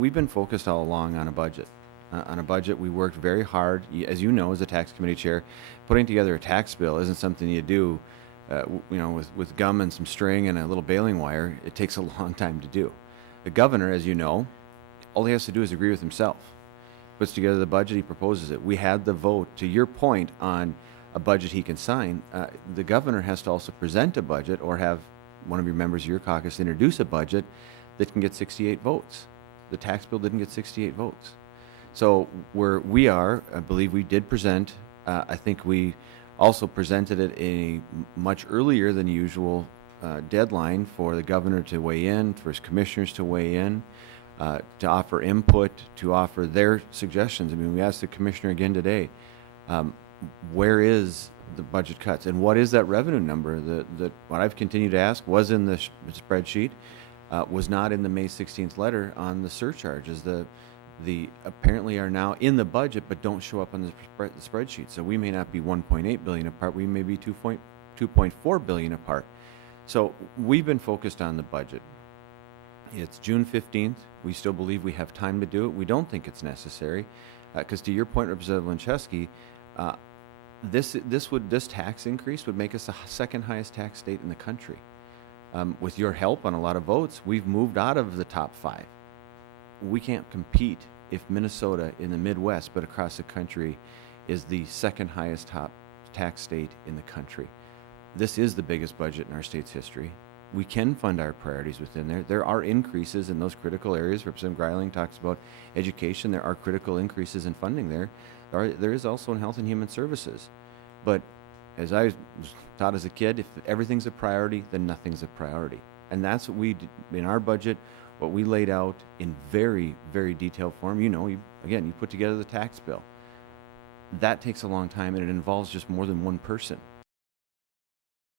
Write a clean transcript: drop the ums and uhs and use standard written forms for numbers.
We've been focused all along on a budget. On a budget, we worked very hard. As you know, as a tax committee chair, putting together a tax bill isn't something you do, with gum and some string and a little baling wire. It takes a long time to do. The governor, as you know, all he has to do is agree with himself. Puts together the budget, he proposes it. We had the vote. To your point on a budget he can sign, the governor has to also present a budget or have one of your members of your caucus introduce a budget that can get 68 votes. The tax bill didn't get 68 votes. So I believe we did present, I think we also presented it a much earlier than usual deadline for the governor to weigh in, for his commissioners to weigh in, to offer input, to offer their suggestions. I mean, we asked the commissioner again today, where is the budget cuts and what is that revenue number that what I've continued to ask was in the spreadsheet, was not in the May 16th letter on the surcharges. The apparently are now in the budget but don't show up on the spreadsheet. So we may not be 1.8 billion apart. We may be 2.4 billion apart. So we've been focused on the budget. It's June 15th. We still believe we have time to do it. We don't think it's necessary because to your point, Representative Lencheski, this tax increase would make us the second highest tax state in the country. With your help on a lot of votes, we've moved out of the top 5. We can't compete if Minnesota in the Midwest, but across the country, is the second highest top tax state in the country. This is the biggest budget in our state's history. We can fund our priorities within there. There are increases in those critical areas. Representative Greiling talks about education. There are critical increases in funding there. There is also in health and human services. But as I was taught as a kid, if everything's a priority, then nothing's a priority. And that's what we did in our budget, what we laid out in very, very detailed form. You put together the tax bill. That takes a long time, and it involves just more than one person.